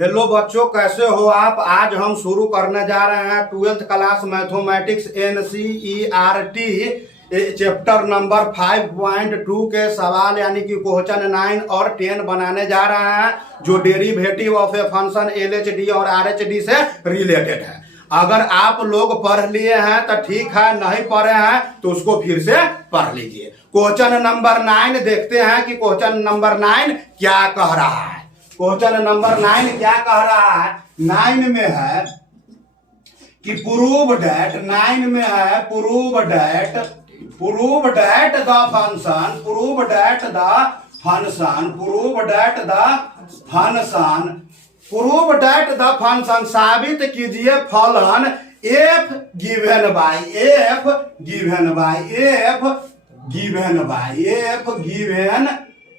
Hello बच्चों, कैसे हो आप। आज हम शुरू करने जा रहे हैं 12th class mathematics NCERT chapter number 5.2 के सवाल यानी कि क्वेश्चन 9 और 10 बनाने जा रहे हैं, जो derivative of a function LHD और RHD से रिलेटेड है। अगर आप लोग पढ़ लिए हैं तो ठीक है, नहीं पढ़े हैं तो उसको फिर से पढ़ लीजिए। क्वेश्चन नंबर 9 देखते हैं कि क्वेश्चन नंबर 9 क्या कह रहा है। क्वेश्चन नंबर 9 क्या कह रहा है। 9 में है कि प्रूव डेट, 9 में है prove that the function, prove that the function, prove that the function, prove that the function, साबित कीजिए फलन f given by f given by f given by f given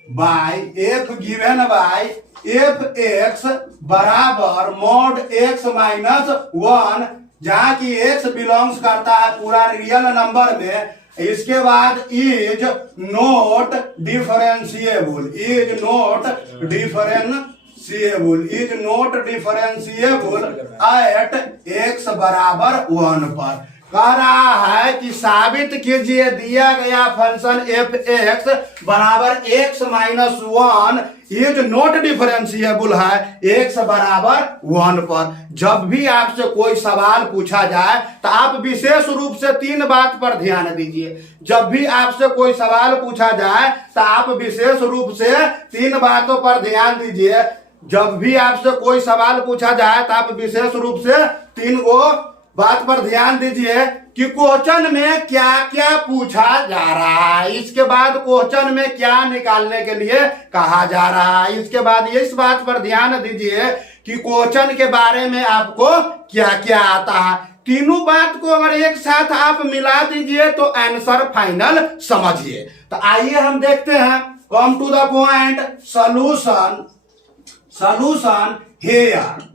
by f given by F x बराबर mod x minus 1, जहां की x belongs करता है पूरा real number में। इसके बाद is not differentiable, is not differentiable, is not differentiable eight x बराबर 1 पर। कह रहा है कि साबित कीजिए दिया गया फंक्शन एफ एक्स बराबर x minus 1 is not differentiable है एक्स बराबर 1 पर। जब भी आपसे कोई सवाल पूछा जाए तो आप विशेष रूप से 3 बात पर ध्यान दीजिए। जब भी आपसे कोई सवाल पूछा जाए तो आप विशेष रूप से 3 बातों पर ध्यान दीजिए। जब भी आपसे कोई सवाल पूछा जाए तो आप विशेष रूप से 3 बात पर ध्यान दीजिए कि क्वेश्चन में क्या क्या पूछा जा रहा है, इसके बाद क्वेश्चन में क्या निकालने के लिए कहा जा रहा है। इसके बाद इस बात पर ध्यान दीजिए कि क्वेश्चन के बारे में आपको क्या क्या आता है। तीनों बात को अगर एक साथ आप मिला दीजिए तो आंसर फाइनल समझिए। तो आइए हम देखते हैं। Come to the point, solution, solution here,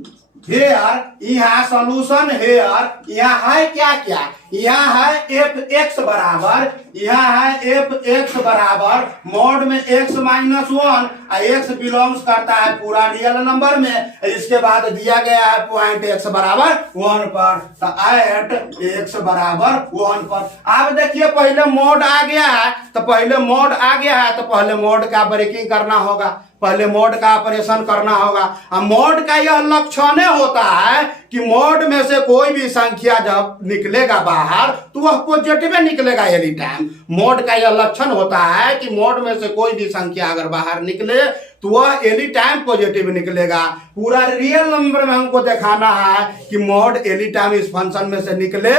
यहाँ सॉल्यूशन हेयर, यहाँ है क्या क्या, यहाँ है एफ एक्स बराबर, यहाँ है एफ एक्स बराबर मॉड में एक्स माइनस 1, एक्स बिलोंग्स करता है पूरा रियल नंबर में। इसके बाद दिया गया है पॉइंट एक्स बराबर 1 पर, तो एट एक्स बराबर 1 पर। आप देखिए पहले मॉड आ गया है, तो पहले मॉड आ गया है तो पहले मॉड का ब्रेकिंग करना होगा, पहले मॉड का ऑपरेशन करना होगा। अब मॉड का यह लक्षण होता है कि मॉड में से कोई भी संख्या जब निकलेगा बाहर तो वह पॉजिटिव निकलेगा एनी टाइम। मॉड का यह लक्षण होता है कि मॉड में से कोई भी संख्या अगर बाहर निकले तो वह एनी टाइम पॉजिटिव निकलेगा। पूरा रियल नंबर में हमको दिखाना है कि मॉड एनी टाइम इस फंक्शन में से निकले,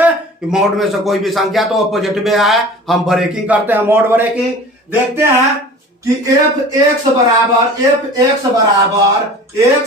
मॉड में से कोई भी संख्या तो वह पॉजिटिव है। हम ब्रेकिंग करते हैं, मॉड ब्रेकिंग। देखते हैं कि एफ एक्स बराबर एक्स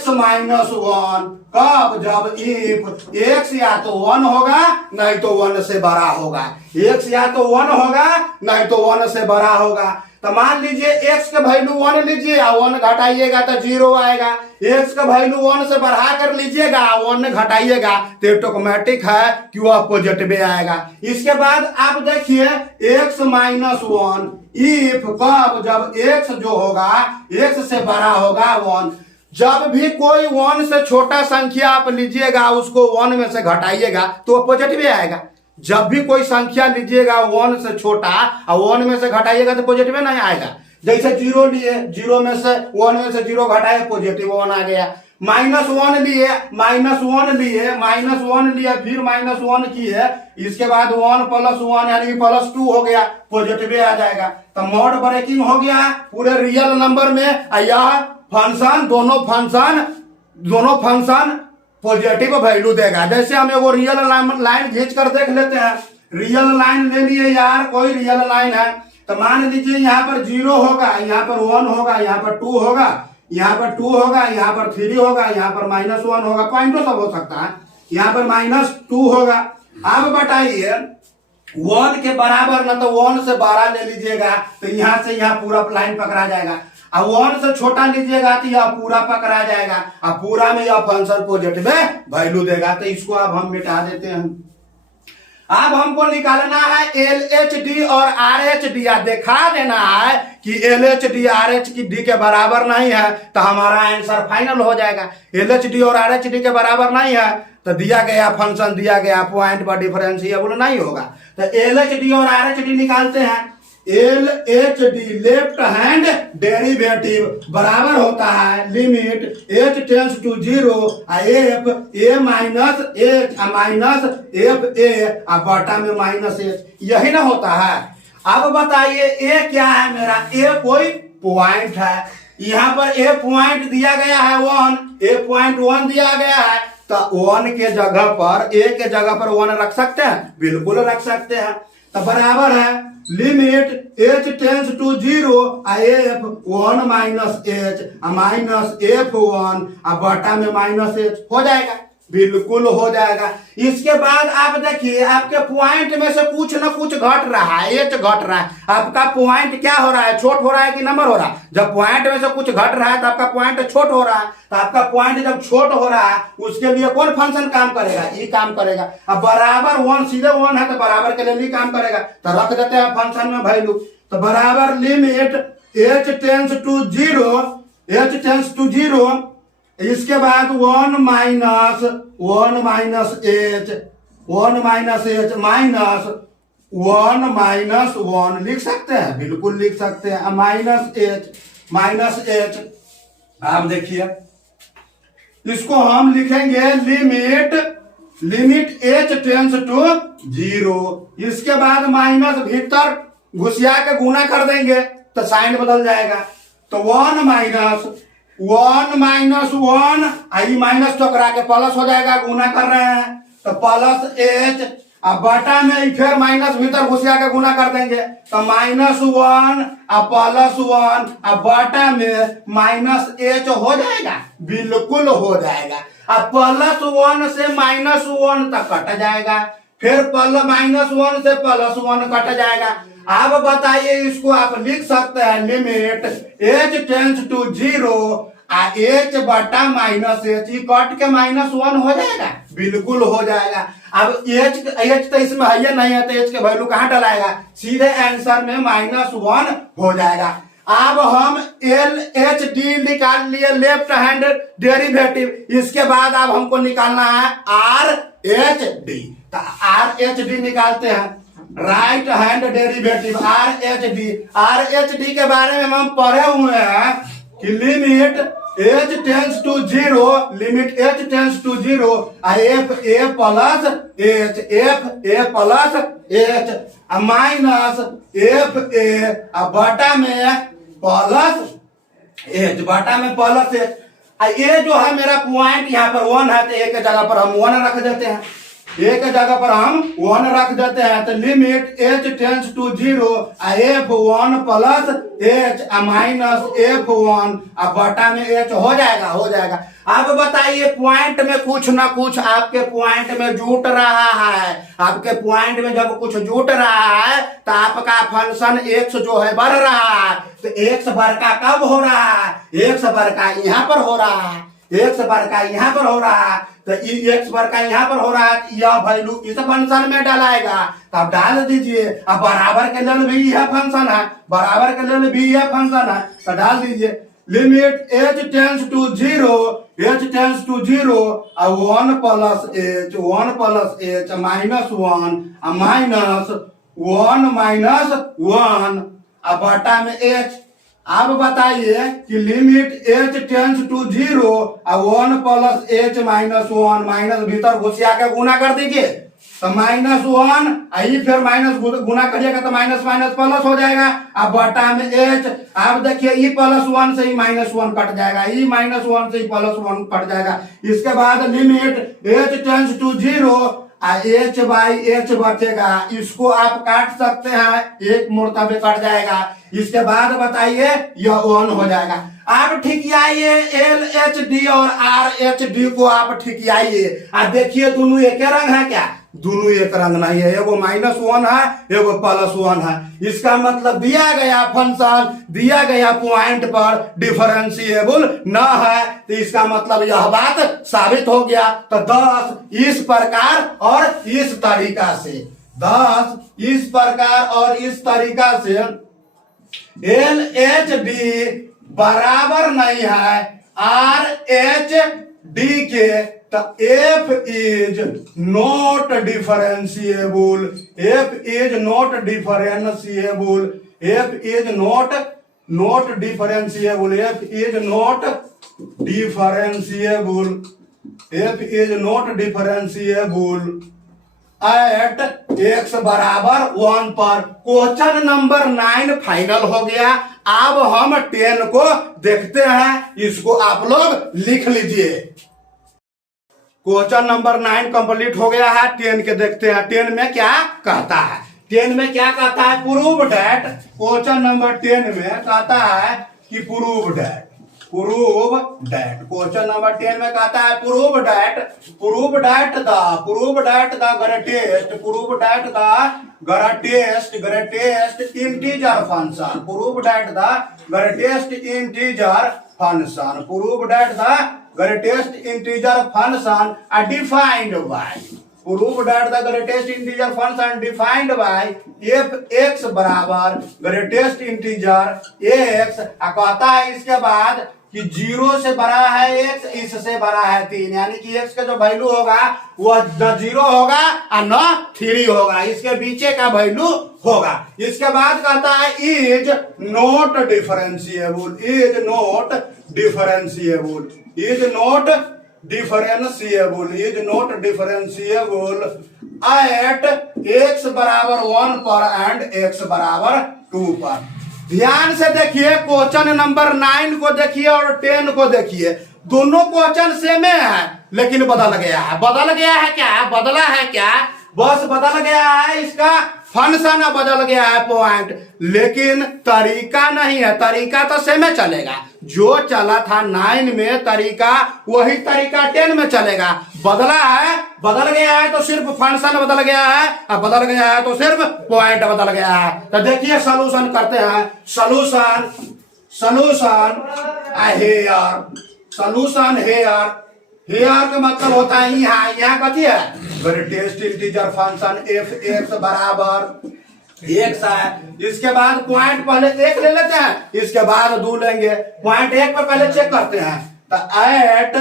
माइनस 1 कब, जब इफ एक्स या तो 1 होगा नहीं तो 1 से बड़ा होगा, एक्स या तो 1 होगा नहीं तो 1 से बड़ा होगा। तो मान लीजिए एक्स का वैल्यू 1 लीजिए, 1 घटाइएगा तो 0 आएगा। एक्स का वैल्यू 1 से बढ़ा कर लीजिएगा, 1 घटाइएगा तो ऑटोमेटिक है कि वह पॉजिटिव आएगा। इसके बाद आप देखिए एक्स माइनस 1 इफ कब, जब एक्स जो होगा एक्स से बड़ा होगा 1। जब भी कोई 1 से छोटा संख्या आप लीजिएगा उसको 1 में से घटाइएगा तो वह पॉजिटिव आएगा। जब भी कोई संख्या लीजिएगा 1 से छोटा और 1 में से घटाइएगा तो पॉजिटिव नहीं आएगा। जैसे 0 लिए, 0 में से 1 में से 0 घटाए पॉजिटिव 1 आ गया। माइनस 1 लिए, माइनस 1 लिए, माइनस 1 लिए, फिर माइनस 1 किए, इसके बाद 1 प्लस 1 यानी प्लस 2 हो गया, पॉजिटिव आ जाएगा। तो मॉड ब्रेकिंग हो गया पूरे रियल नंबर में। यह फंक्शन दोनों फंक्शन पॉजिटिव वैल्यू देगा। जैसे हम एगो रियल लाइन खींच कर देख लेते हैं। रियल लाइन ले लिए यार, कोई रियल लाइन है तो मान लीजिए यहाँ पर 0 होगा, यहाँ पर 1 होगा, यहाँ पर 2 होगा, यहाँ पर 2 होगा, यहाँ पर 3 होगा, यहाँ पर माइनस 1 होगा, पॉइंट तो सब हो सकता है, यहाँ पर माइनस 2 होगा। अब बताइए 1 के बराबर ना तो 1 से बड़ा ले लीजिएगा तो यहाँ से यहाँ पूरा लाइन पकड़ा जाएगा, अब 1 से छोटा लीजिएगा तो यह पूरा पकड़ा जाएगा। अब पूरा में यह फंक्शन पॉजिटिव वैल्यू देगा। तो इसको अब हम मिटा देते हैं। अब हमको निकालना है LHD और RH या दिखा देना है कि LHD RH के बराबर नहीं है, तो हमारा आंसर फाइनल हो जाएगा। LHD और RH के बराबर नहीं है तो दिया गया फंक्शन दिया गया पॉइंट पर डिफरेंशिएबल नहीं होगा। तो LHD और RH निकालते हैं। LHD लेफ्ट हैंड डेरिवेटिव बराबर होता है limit h tends to 0 f a minus h minus f a बटा में माइनस h, यही ना होता है। अब बताइए a क्या है मेरा, a कोई पॉइंट है, यहाँ पर a पॉइंट दिया गया है 1, a पॉइंट 1 दिया गया है, तो 1 के जगह पर a के जगह पर 1 रख सकते हैं, बिल्कुल रख सकते हैं। तो बराबर है limit h tends to 0 f 1 minus h minus f1 बटा में माइनस h, हो जाएगा, बिल्कुल हो जाएगा। इसके बाद आप देखिए आपके पॉइंट में से कुछ ना कुछ घट रहा है, h घट रहा है। आपका पॉइंट क्या हो रहा है, छोट हो रहा है कि नंबर हो रहा है? जब पॉइंट में से कुछ घट रहा है तो आपका पॉइंट छोट हो रहा है। तो आपका पॉइंट जब छोट हो रहा है उसके लिए कौन फंक्शन काम करेगा, ये काम करेगा। अब बराबर 1 सीधे 1 है तो बराबर के लिए काम करेगा, तो रख देते हैं फंक्शन में वैल्यू। तो बराबर लिमिट h टेंस टू 0 इसके बाद 1 माइनस h माइनस 1 माइनस 1 लिख सकते हैं, बिल्कुल लिख सकते हैं, माइनस h। आप देखिए इसको हम लिखेंगे लिमिट h टेंस टू 0, इसके बाद माइनस भीतर घुसिया के गुना कर देंगे तो साइन बदल जाएगा। तो 1 माइनस 1 आई माइनस टकरा के प्लस हो जाएगा, गुना कर रहे हैं तो प्लस h, अब बटा में फिर माइनस भीतर घुसिया के गुना कर देंगे तो -1 अब +1 अब बटा में -h हो जाएगा, बिल्कुल हो जाएगा। अब +1 से -1 तक कट जाएगा, फिर -1 से +1 कट जाएगा। अब बताइए इसको आप लिख सकते हैं limit h tends to 0 h बटा -h, कट के -1 हो जाएगा, बिल्कुल हो जाएगा। अब h तो इसमें है नहीं है तो h के वैल्यू कहाँ डलाएगा, सीधे आंसर में -1 हो जाएगा। अब हम LHD निकाल लिए लेफ्ट हैंड डेरिवेटिव, इसके बाद अब हमको निकालना है RH तो RH निकालते हैं, राइट हैंड डेरिवेटिव RH के बारे में हम पढ़े हुए हैं कि limit h tends to 0 f a plus h minus f a बटा में प्लस h। ये जो है मेरा पॉइंट यहाँ पर 1 है तो एक जगह पर हम 1 रख देते हैं, एक जगह पर हम 1 रख देते हैं। तो limit h tends to 0 f1 plus h minus f1 बटा में h हो जाएगा। अब बताइए पॉइंट में कुछ ना कुछ आपके पॉइंट में जुट रहा है, आपके पॉइंट में जब कुछ जुट रहा है तो आपका फंक्शन x जो है बढ़ रहा है। तो x बड़का कब हो रहा है, x बड़का यहाँ पर हो रहा है, x बड़का यहाँ पर हो रहा है। तो x बड़का यहाँ पर हो रहा है, यह वैल्यू इस फंक्शन में डालाएगा, तो आप डाल दीजिए। अब बराबर के लिए भी यह फंक्शन है, बराबर के लिए भी यह फंक्शन है, तो डाल दीजिए limit h tends to 0 1 plus h minus 1 अब बटा में h। अब बताइए कि limit h tends to 0 1 plus h minus 1 minus भीतर घुसिया के गुना कर दीजिए तो -1 आई फिर माइनस गुना करिएगा तो माइनस प्लस हो जाएगा। अब बटा में h। अब देखिए ई +1 से ही -1 कट जाएगा, ई -1 से ही +1 कट जाएगा। इसके बाद limit h tends to 0 h by h बचेगा, इसको आप काट सकते हैं, एक मुर्तबे कट जाएगा। इसके बाद बताइए यह 1 हो जाएगा। आप ठिकियाइए LHD और RH को आप ठिकियाइए, आप देखिए दोनों एक रंग है क्या, दोनों एक रंग नहीं है, एगो -1 है एगो +1 है। इसका मतलब दिया गया फंक्शन दिया गया पॉइंट पर डिफरेंशिएबल न है, तो इसका मतलब यह बात साबित हो गया। तो 10 इस प्रकार और इस तरीका से 10 इस प्रकार और इस तरीका से एल एच डी बराबर नहीं है आर एच डी के, तो F is not differentiable, F is not differentiable, F is not differentiable, F is not differentiable, F is not differentiable eight x बराबर 1 पर। क्वेश्चन नंबर 9 फाइनल हो गया। अब हम 10 को देखते हैं, इसको आप लोग लिख लीजिए। क्वेश्चन नंबर 9 कंप्लीट हो गया है, 10 के देखते हैं 10 में क्या कहता है। 10 में क्या कहता है, प्रूव डैट। क्वेश्चन नंबर 10 में कहता है कि prove that, prove that. Question number 10 में कहता है prove that the greatest integer function, prove that the greatest integer function, prove that the greatest integer function are defined by, prove that the greatest integer function defined by f x बराबर greatest integer x। कहता है इसके बाद कि 0 से बड़ा है x, इससे बड़ा है 3, यानी कि x का जो वैल्यू होगा वह न 0 होगा और न 3 होगा, इसके बीचे का वैल्यू होगा। इसके बाद कहता है is not differentiable, is not differentiable, is not differentiable, is not differentiable at x बराबर 1 पर एंड x बराबर 2 पर। ध्यान से देखिए, क्वेश्चन नंबर 9 को देखिए और 10 को देखिए, दोनों क्वेश्चन सेम है लेकिन बदल गया है। बदल गया है क्या, बदला है क्या, बस बदल गया है इसका फंक्शन, बदल गया है पॉइंट, लेकिन तरीका नहीं है। तरीका तो सेम चलेगा, जो चला था 9 में तरीका वही तरीका 10 में चलेगा। बदला है, बदल गया है तो सिर्फ फंक्शन बदल गया है, और बदल गया है तो सिर्फ पॉइंट बदल गया है। तो देखिए सॉल्यूशन करते हैं। सॉल्यूशन हेयर, हेयर का मतलब होता है यहाँ कथी है, greatest integer function f x बराबर x है। इसके बाद पॉइंट पहले 1 ले लेते हैं, इसके बाद 2 लेंगे। पॉइंट 1 पर पहले चेक करते हैं, तो एट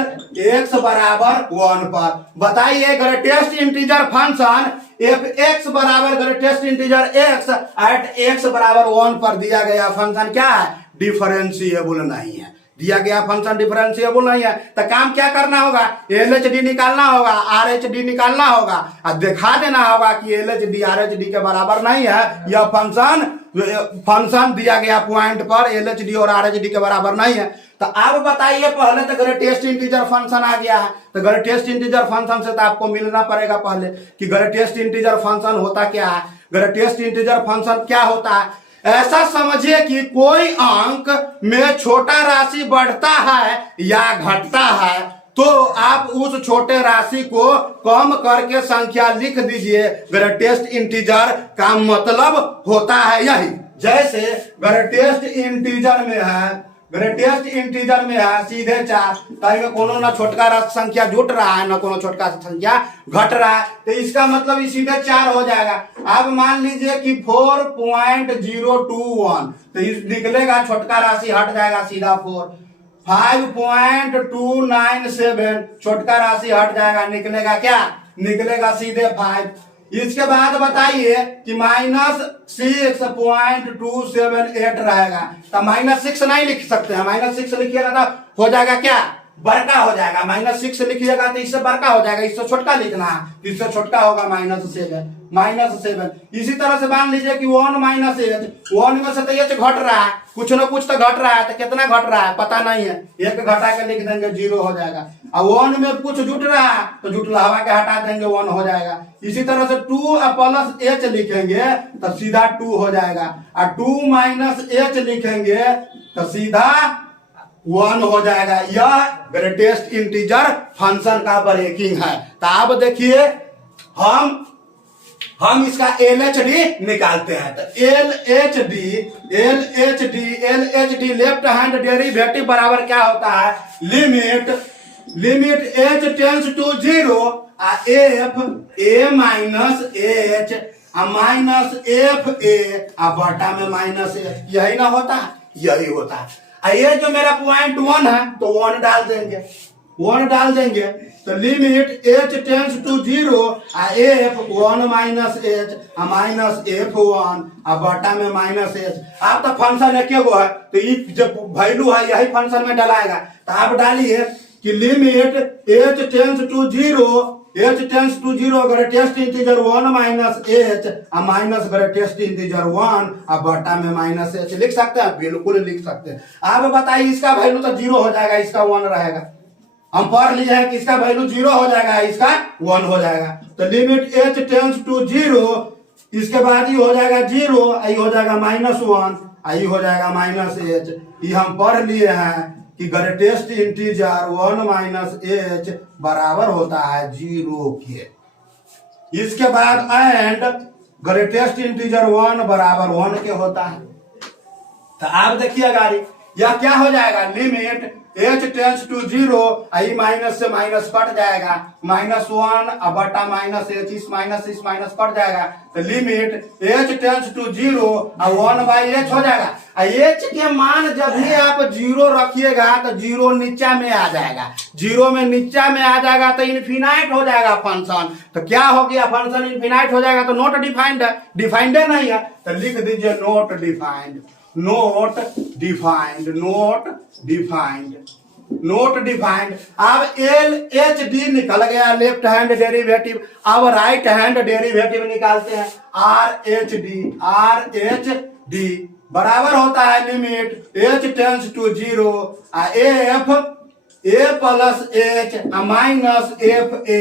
x बराबर 1 पर बताइए greatest integer function f x बराबर greatest integer x at x बराबर 1 पर दिया गया फंक्शन क्या है, डिफरेंशिएबल नहीं है। दिया गया फंक्शन डिफरेंशिएबल नहीं है, तो काम क्या करना होगा, LHD निकालना होगा, RHD निकालना होगा, और दिखा देना होगा कि LHD RHD के बराबर नहीं है। यह फंक्शन दिया गया पॉइंट पर LHD और RHD के बराबर नहीं है। तो अब बताइए, पहले तो ग्रेटेस्ट इंटीजर फंक्शन आ गया है, तो ग्रेटेस्ट इंटीजर फंक्शन से तो आपको मिलना पड़ेगा पहले कि ग्रेटेस्ट इंटीजर फंक्शन होता क्या है। ग्रेटेस्ट इंटीजर फंक्शन क्या होता है, ऐसा समझिए कि कोई अंक में छोटा राशि बढ़ता है या घटता है, तो आप उस छोटे राशि को कम करके संख्या लिख दीजिए। ग्रेटेस्ट इंटीजर का मतलब होता है यही। जैसे ग्रेटेस्ट इंटीजर में है सीधे 4, ताकि कोनो ना छोटका संख्या जुट रहा है ना कोनो छोटका संख्या घट रहा है, तो इसका मतलब सीधे 4 हो जाएगा। अब मान लीजिए कि 4.021, तो इस निकलेगा छोटका राशि हट जाएगा सीधा 4। 5.297 छोटका राशि हट जाएगा, निकलेगा क्या, निकलेगा सीधे 5। इसके बाद बताइए कि -6.278 रहेगा, तो -6 नहीं लिख सकते हैं। -6 लिखिएगा तो हो जाएगा क्या, बड़का हो जाएगा। -6 लिखिएगा तो इससे बड़का हो जाएगा, इससे छोटका लिखना है, इससे छोटका होगा -7। इसी तरह से मान लीजिए कि 1 - 8, 1 में से तो h घट रहा है, कुछ ना कुछ तो घट रहा है, तो कितना घट रहा है पता नहीं है, 1 घटा के लिख देंगे 0 हो जाएगा। और 1 में कुछ जुट रहा है तो जुटला हवा के हटा देंगे 1 हो जाएगा। इसी तरह से 2 + h लिखेंगे तो सीधा 2 हो जाएगा, और 2 - h लिखेंगे तो सीधा 1 हो जाएगा। यह ग्रेटेस्ट इंटीजर फंक्शन का ब्रेकिंग है। तो आप देखिए, हम इसका LHD निकालते हैं, तो LHD लेफ्ट हैंड डेरिवेटिव बराबर क्या होता है, limit h tends to 0 f a - h minus f a बटा में माइनस ए, यही ना होता है, यही होता है। ये जो मेरा पॉइंट 1 है तो 1 डाल देंगे, 1 डाल देंगे तो limit h tends to 0 f 1 minus H minus f 1 बटा में माइनस एच। आप तो फंक्शन एक गो है तो ये जब वैल्यू है यही फंक्शन में डलाएगा, तो आप डालिए कि limit h tends to 0 h tends to 0 greatest integer 1 minus H minus greatest integer 1 बटा में माइनस एच। लिख सकते हैं, बिल्कुल लिख सकते हैं। आप बताइए इसका वैल्यू तो 0 हो जाएगा, इसका 1 रहेगा। हम पढ़ लिए हैं कि इसका वैल्यू 0 हो जाएगा, इसका 1 हो जाएगा। तो लिमिट h टेंस टू 0, इसके बाद ये हो जाएगा 0, ये हो जाएगा -1, ये हो जाएगा -h। ये हम पढ़ लिए हैं कि ग्रेटेस्ट इंटीजर 1 माइनस एच बराबर होता है 0 के। इसके बाद एंड ग्रेटेस्ट इंटीजर 1 बराबर 1 के होता है। तो आप देखिए गाड़ी यह क्या हो जाएगा, limit h tends to 0, I minus से माइनस कट जाएगा, -1 बटा माइनस एच, इस माइनस कट जाएगा। तो लिमिट h टेंस टू 0 और 1/h हो जाएगा। h के मान जब भी आप 0 रखिएगा तो 0 नीचा में आ जाएगा, 0 में नीचा में आ जाएगा तो इनफिनाइट हो जाएगा फंक्शन। तो क्या हो गया, फंक्शन इनफिनाइट हो जाएगा तो नॉट डिफाइंड है, डिफाइंड नहीं है। तो लिख दीजिए not defined, not defined, not defined, not defined. अब एल एच डी निकल गया लेफ्ट हैंड डेरिवेटिव। अब राइट हैंड डेरिवेटिव निकालते हैं, R H D, R H D बराबर होता है limit h tends to 0 f a plus h minus f a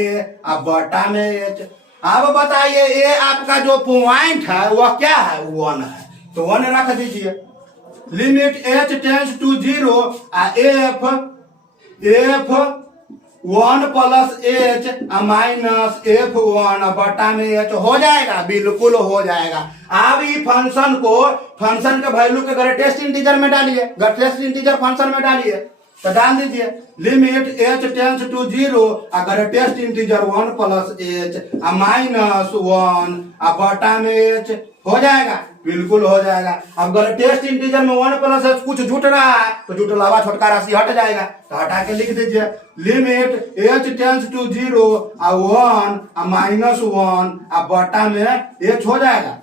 बटा में एच। अब बताइए ए आपका जो पॉइंट है वह क्या है, 1 है, तो 1 रख दीजिए। Limit h tends to 0 f 1 plus h minus f 1 बटा में एच हो जाएगा, बिल्कुल हो जाएगा। अब ये फंक्शन को, फंक्शन के वैल्यू के ग्रेटेस्ट इंटीजर में डालिए, ग्रेटेस्ट इंटीजर फंक्शन में डालिए। तो डाल दीजिए limit h tends to 0 greatest integer 1 plus h minus 1 बटा में एच हो जाएगा, बिल्कुल हो जाएगा। अब ग्रेटेस्ट इंटीजर में 1 प्लस एच कुछ जुट रहा है तो जुट अलावा छोटका राशि हट जाएगा, तो हटा के लिख दीजिए limit h tends to 0 1 minus 1 बटा में एच हो जाएगा।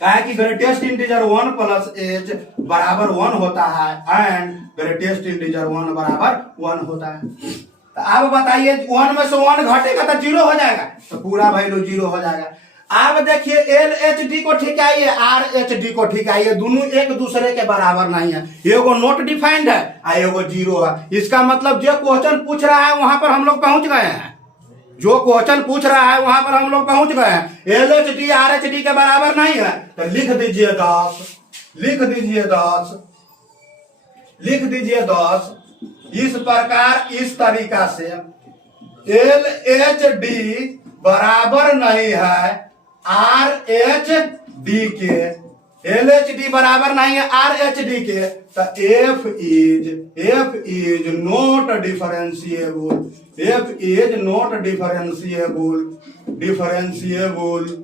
क्या कि ग्रेटेस्ट इंटीजर 1 प्लस एच बराबर 1 होता है एंड ग्रेटेस्ट इंटीजर 1 बराबर 1 होता है। तो अब बताइए 1 में से 1 घटेगा तो 0 हो जाएगा, तो पूरा वैल्यू 0 हो जाएगा। अब देखिए एल एच डी को ठिकाइए, आर एच डी को ठिकाइए, दोनों एक दूसरे के बराबर नहीं है। एगो नॉट डिफाइंड है और एगो 0 है। इसका मतलब जो क्वेश्चन पूछ रहा है वहां पर हम लोग पहुंच गए हैं, जो क्वेश्चन पूछ रहा है वहां पर हम लोग पहुंच गए हैं। L H D R H D के बराबर नहीं है, तो लिख दीजिए 10, लिख दीजिए 10, लिख दीजिए 10। इस प्रकार, इस तरीका से एल एच डी बराबर नहीं है आर एच डी के, एल एच डी बराबर नहीं है आर एच डी के, तो F is not differentiable, F is not differentiable, differentiable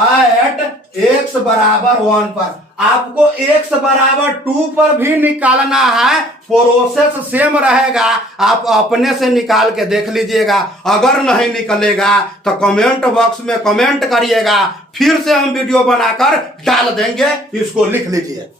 eight x बराबर 1 पर। आपको x बराबर 2 पर भी निकालना है, प्रोसेस सेम रहेगा, आप अपने से निकाल के देख लीजिएगा। अगर नहीं निकलेगा तो कमेंट बॉक्स में कमेंट करिएगा, फिर से हम वीडियो बनाकर डाल देंगे, इसको लिख लीजिए।